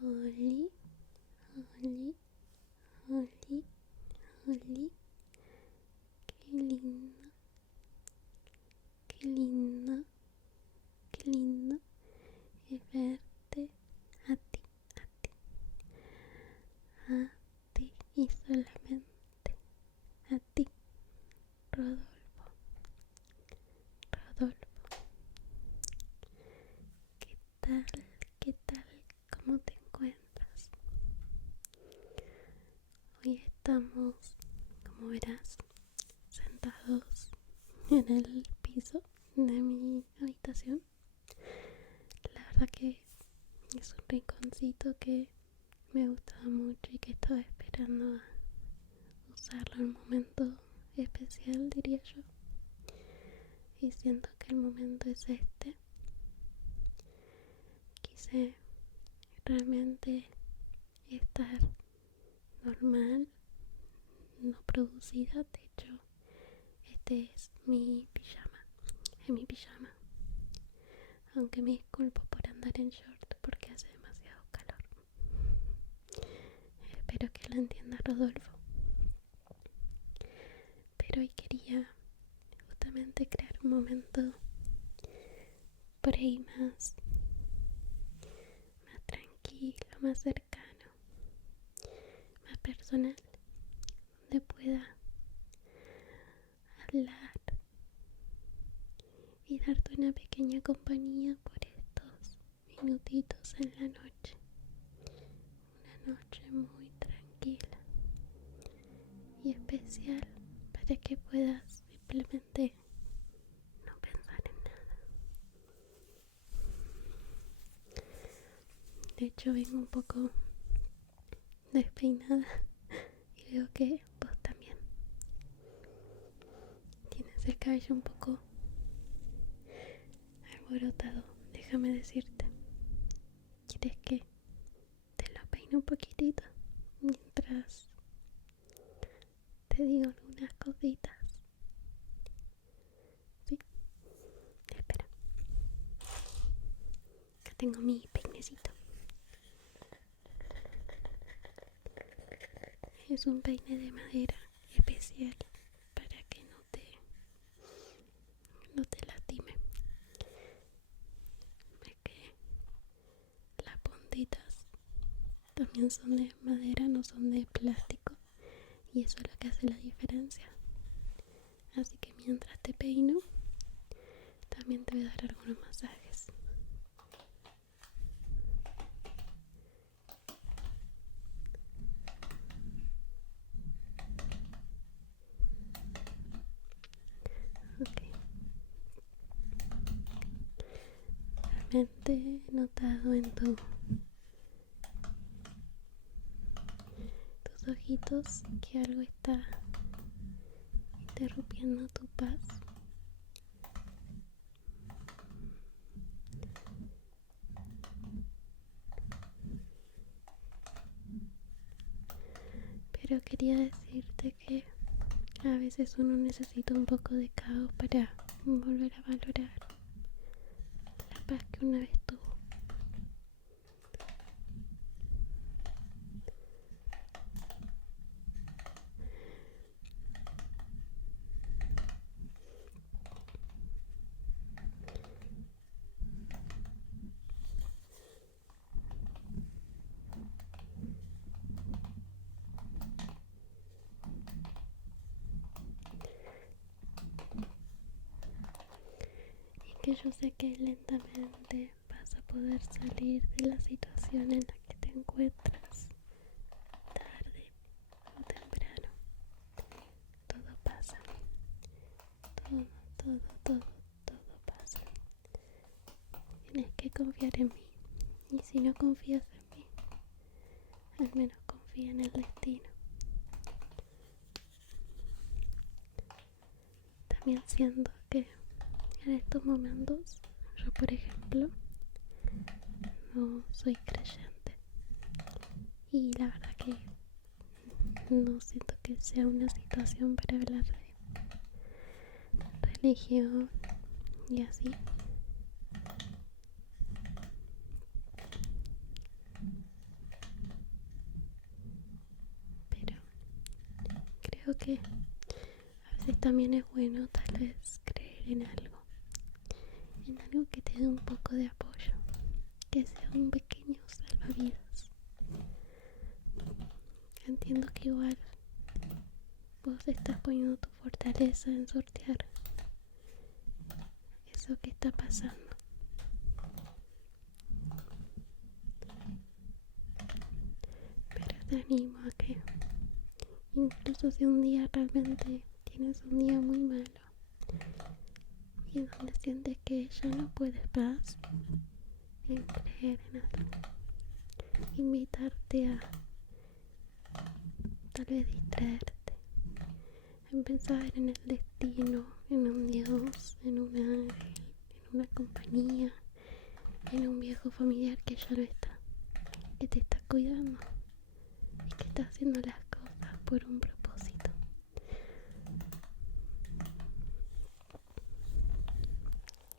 Oli, Oli, Oli, Oli. Qué lindo, qué lindo, qué lindo es verte a ti, a ti, a ti y solamente a ti, Rodolfo, Rodolfo. ¿Qué tal? ¿Qué tal? ¿Cómo te encuentras? Hoy estamos, como verás, sentados en el piso de mi habitación. La verdad que es un rinconcito que me gustaba mucho y que estaba esperando a usarlo en un momento especial, diría yo. Y siento que el momento es este. Quise realmente estar normal, no producida. De hecho, este es mi pijama, es mi pijama. Aunque me disculpo por andar en short porque hace demasiado calor. Espero que lo entienda Rodolfo. Pero hoy quería justamente crear un momento por ahí más tranquilo, más cercano, más personal, donde pueda hablar y darte una pequeña compañía por estos minutitos en la noche. Una noche muy tranquila y especial para que puedas simplemente no pensar en nada. De hecho, vengo un poco despeinada y veo que vos también tienes el cabello un poco alborotado. Déjame decirte, ¿quieres que te lo peine un poquitito mientras te digo algunas cositas? ¿Sí? Espera, acá tengo mi peinecito. Es un peine de madera especial para que no te lastime. Es que las puntitas también son de madera, no son de plástico, y eso es lo que hace la diferencia. Así que mientras te peino, también te voy a dar algunos masajes. Ok. Realmente he notado en tus ojitos que algo está interrumpiendo tu paz. Pero quería decirte que a veces uno necesita un poco de caos para volver a valorar la paz que una vez tuvo. Y que yo sé que lentamente vas a poder salir de la situación en la que te encuentras, tarde o temprano. Todo pasa. Todo, todo, todo, todo pasa. Tienes que confiar en mí. Y si no confías en mí, al menos confía en el destino. También siento que en estos momentos, yo por ejemplo, no soy creyente. Y la verdad que no siento que sea una situación para hablar de religión y así. creo que a veces también es bueno tal vez creer en algo que te dé un poco de apoyo, que sea un pequeño salvavidas. Entiendo que igual vos estás poniendo tu fortaleza en sortear eso que está pasando. Pero te animo a que, incluso si un día realmente tienes un día muy malo y donde sientes que ya no puedes más, en creer en algo, invitarte a tal vez distraerte, en pensar en el destino, en un Dios, en un ángel, en una compañía, en un viejo familiar que ya no está, que te está cuidando y que está haciendo las cosas por un propósito.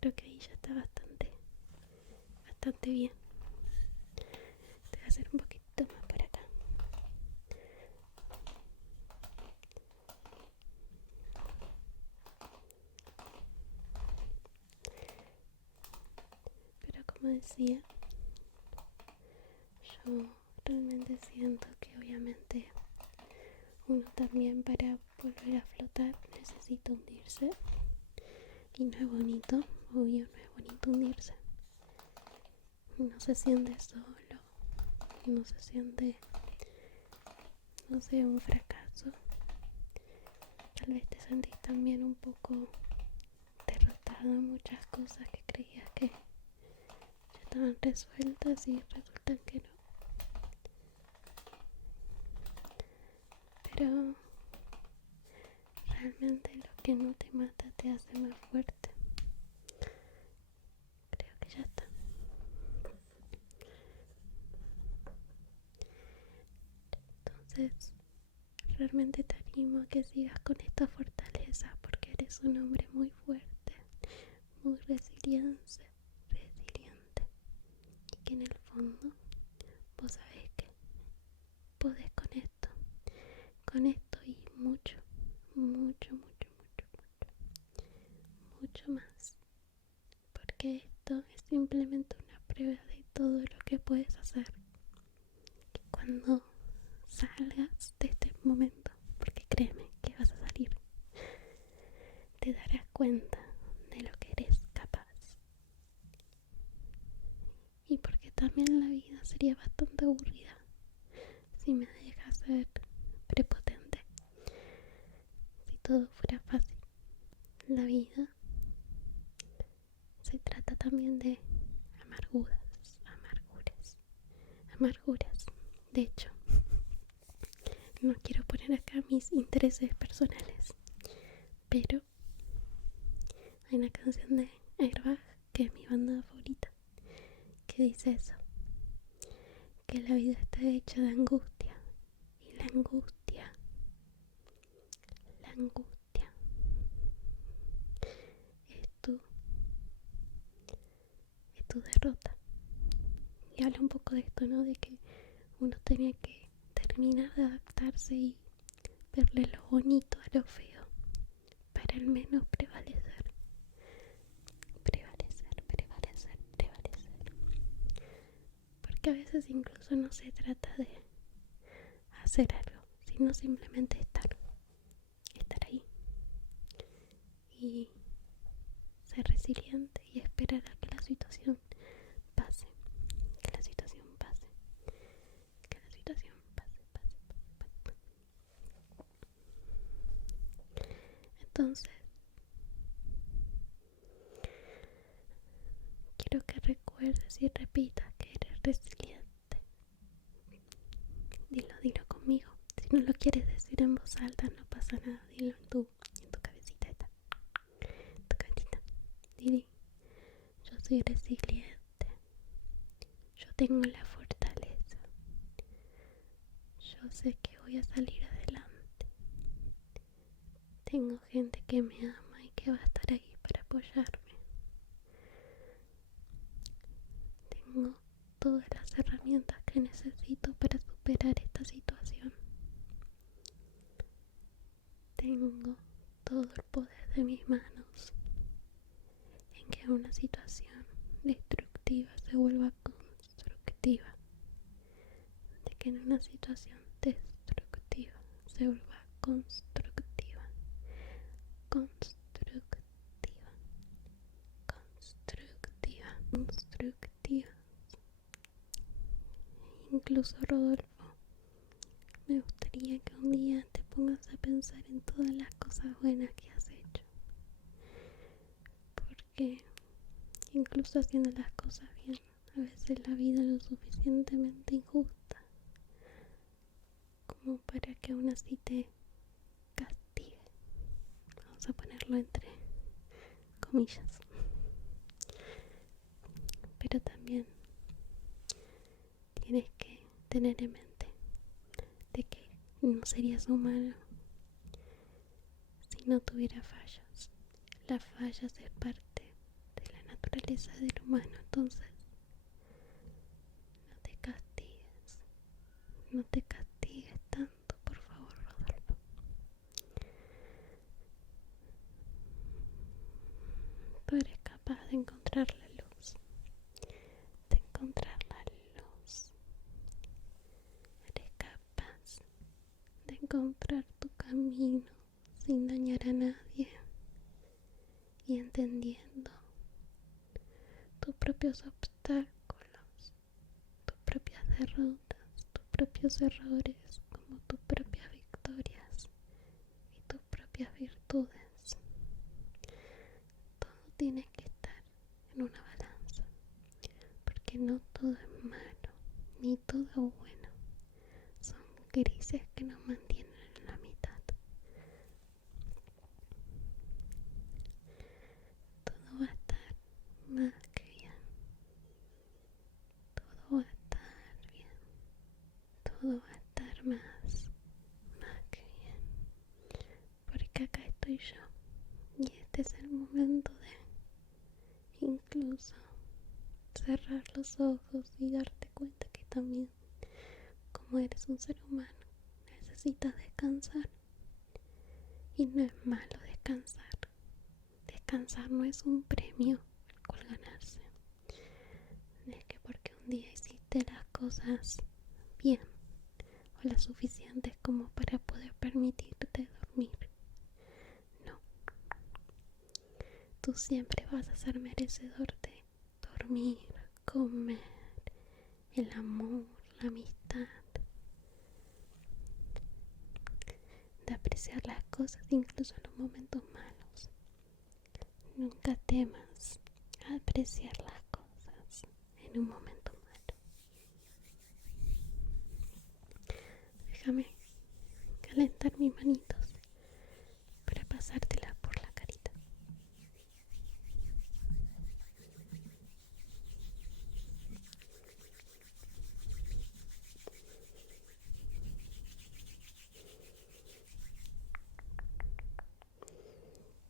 Creo que ahí ya está bastante bien. Te voy a hacer un poquito más por acá. Pero como decía, yo realmente siento que obviamente uno también para volver a flotar necesita hundirse. Y no es bonito, obvio, no es bonito hundirse. Uno se siente solo, uno se siente, no sé, un fracaso. Tal vez te sentís también un poco derrotado en muchas cosas que creías que ya estaban resueltas y resultan que no. Pero realmente lo que no te mata te hace más fuerte. Creo que ya está. Entonces, realmente te animo a que sigas con esta fortaleza porque eres un hombre muy fuerte, muy resiliente y que en el fondo vos sabés que podés con esto y mucho, mucho, mucho, mucho, mucho más, porque esto es simplemente una prueba de todo lo que puedes hacer. Y cuando salgas de este momento, porque créeme que vas a salir, te darás cuenta de lo que eres capaz. Y porque también la vida sería bastante aburrida si me dejas ser prepotente, si todo fuera fácil. La vida se trata también de amarguras. De hecho, no quiero poner acá mis intereses personales, pero hay una canción de Airbag, que es mi banda favorita, que dice eso, que la vida está hecha de angustia y la angustia es tu derrota. Y habla un poco de esto, ¿no? De que uno tenía que terminar de adaptarse y verle lo bonito a lo feo para al menos prevalecer. Porque a veces incluso no se trata de hacer algo, sino simplemente estar ahí y ser resiliente y esperar a que la situación pase, que la situación pase, que la situación pase. Entonces, quiero que recuerdes y repitas que eres resiliente. Dilo conmigo. Si no lo quieres decir en voz alta, no pasa nada. Dilo en tu cabecita esta. Tu cabecita. Dili, yo soy resiliente. Yo tengo la fortaleza. Yo sé que voy a salir adelante. Tengo gente que me ama y que va a estar ahí para apoyarme. Tengo todas las herramientas que necesito para superar esta situación. que en una situación destructiva se vuelva constructiva, constructiva, constructiva, constructiva. Incluso Rodolfo, me gustaría que un día te pongas a pensar en todas las cosas buenas que has hecho, porque incluso haciendo las cosas bien, a veces la vida es lo suficientemente injusta como para que aún así te castigue. Vamos a ponerlo entre comillas. Pero también tienes que tener en mente de que no serías humano si no tuviera fallas. Las fallas es parte de la naturaleza del humano, entonces no te castigues, no te castigues tanto, por favor, Rodolfo. Tú eres capaz de encontrar la luz, de encontrar la luz. Eres capaz de encontrar tu camino sin dañar a nadie y entendiendo tus propios obstáculos, tus propias derrotas, tus propios errores como tus propias victorias y tus propias virtudes. Todo tiene que estar en una balanza, porque no todo es malo, ni todo es bueno. Son grises que nos mantienen en la mitad. Todo va a estar más que bien. Todo va a estar bien. Todo va a estar más que bien. Porque acá estoy yo. Y este es el momento de incluso cerrar los ojos y darte cuenta que también, como eres un ser humano, necesitas descansar. Y no es malo descansar. Descansar no es un premio al cual ganarse. Es que porque un día hiciste las cosas bien o las suficientes como para poder permitirte dormir. No. Tú siempre vas a ser merecedor de dormir, comer, el amor, la amistad, de apreciar las cosas incluso en los momentos malos. Nunca temas a apreciar las cosas en un momento malo. Déjame calentar mis manitos para pasártelas por la carita.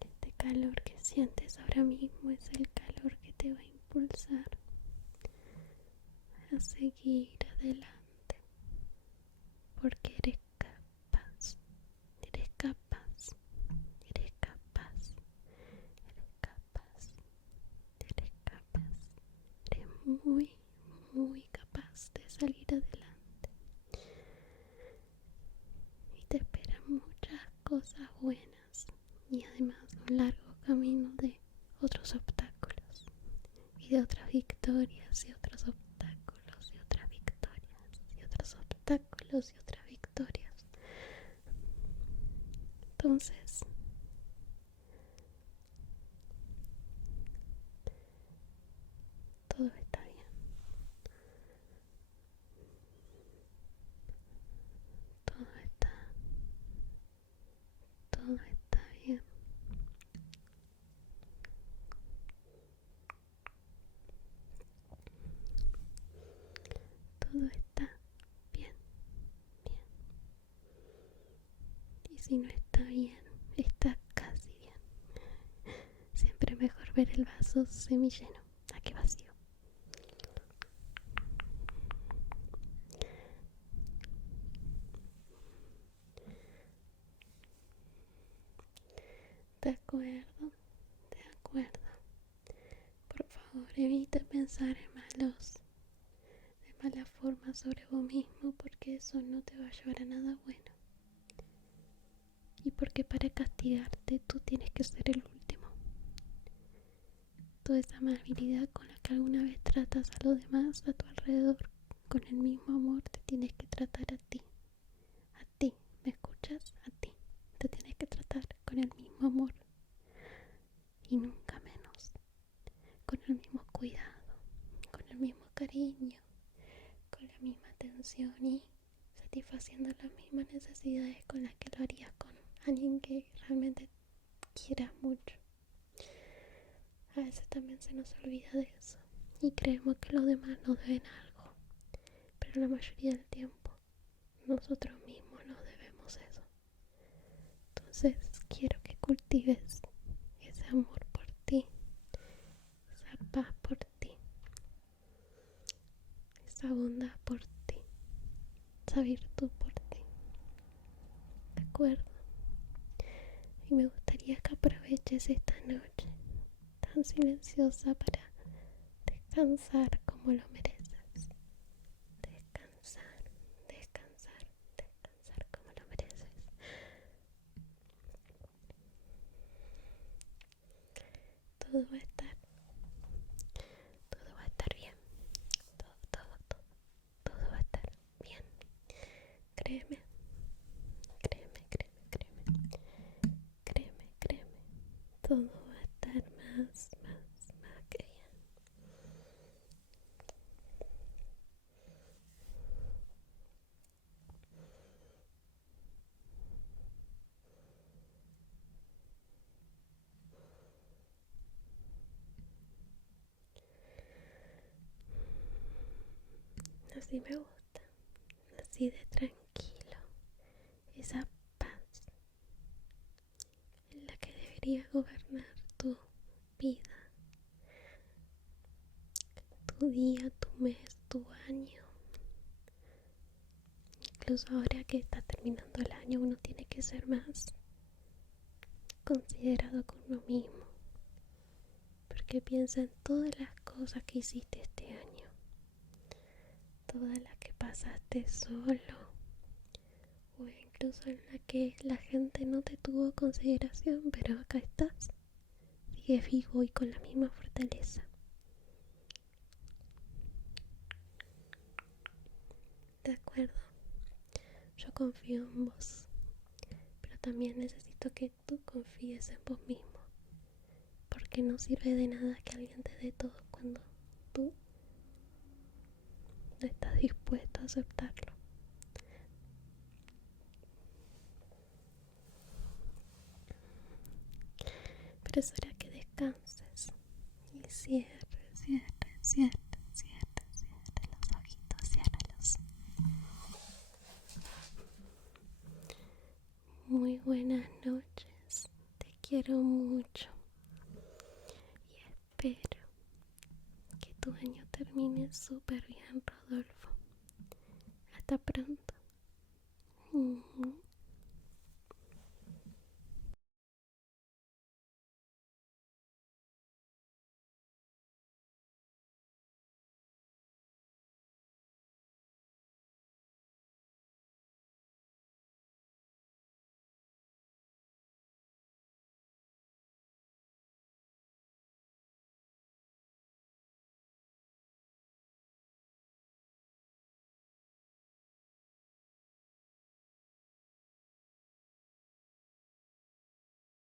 Este calor que sientes ahora mismo es el calor que te va a impulsar a seguir adelante, porque eres capaz, eres capaz, eres capaz, eres capaz, eres capaz, eres muy, muy capaz de salir adelante. Y te esperan muchas cosas buenas y además un largo camino de otros obstáculos y de otras victorias y otros obstáculos y otras victorias y otros obstáculos y otras victorias. Entonces, todo está bien. Todo está bien. Todo está bien, bien. Y si no está bien, está casi bien. Siempre mejor ver el vaso semilleno a que vacío. De acuerdo, de acuerdo. Por favor, evita pensar en mala forma sobre vos mismo, porque eso no te va a llevar a nada bueno. Y porque para castigarte tú tienes que ser el último. Toda esa amabilidad con la que alguna vez tratas a los demás a tu alrededor, con el mismo amor te tienes que tratar a ti. A ti, ¿me escuchas? A ti. Te tienes que tratar con el mismo amor. Y nunca menos. Con el mismo cuidado, con el mismo cariño, con la misma atención y satisfaciendo las mismas necesidades con las que lo harías con alguien que realmente quieras mucho. A veces también se nos olvida de eso y creemos que los demás nos deben algo, pero la mayoría del tiempo nosotros mismos nos debemos eso. Entonces quiero que cultives ese amor por ti, esa paz por ti, esa bondad por ti, esa virtud por ti. ¿De acuerdo? Y me gustaría que aproveches esta noche tan silenciosa para descansar como lo mereces. Descansar, descansar, descansar como lo mereces. Todo va a estar, todo va a estar bien. Todo va a estar bien. Créeme, créeme, créeme, créeme. Créeme, créeme. Todo va a estar más que bien. Así me gusta, así de tranquilo, esa paz en la que debería gobernar tu vida, tu día, tu mes, tu año. Incluso ahora que está terminando el año, uno tiene que ser más considerado con uno mismo, porque piensa en todas las cosas que hiciste este año, todas las que pasaste solo, o incluso en la que la gente no te tuvo consideración, pero acá estás, sigues vivo y con la misma fortaleza. De acuerdo, yo confío en vos, pero también necesito que tú confíes en vos mismo, porque no sirve de nada que alguien te dé todo cuando tú no estás dispuesto a aceptarlo. Pero es hora que descanses y cierres los ojitos, ciérralos. Muy buenas noches, te quiero mucho y espero que tu año termine súper bien, Rodolfo. Hasta pronto.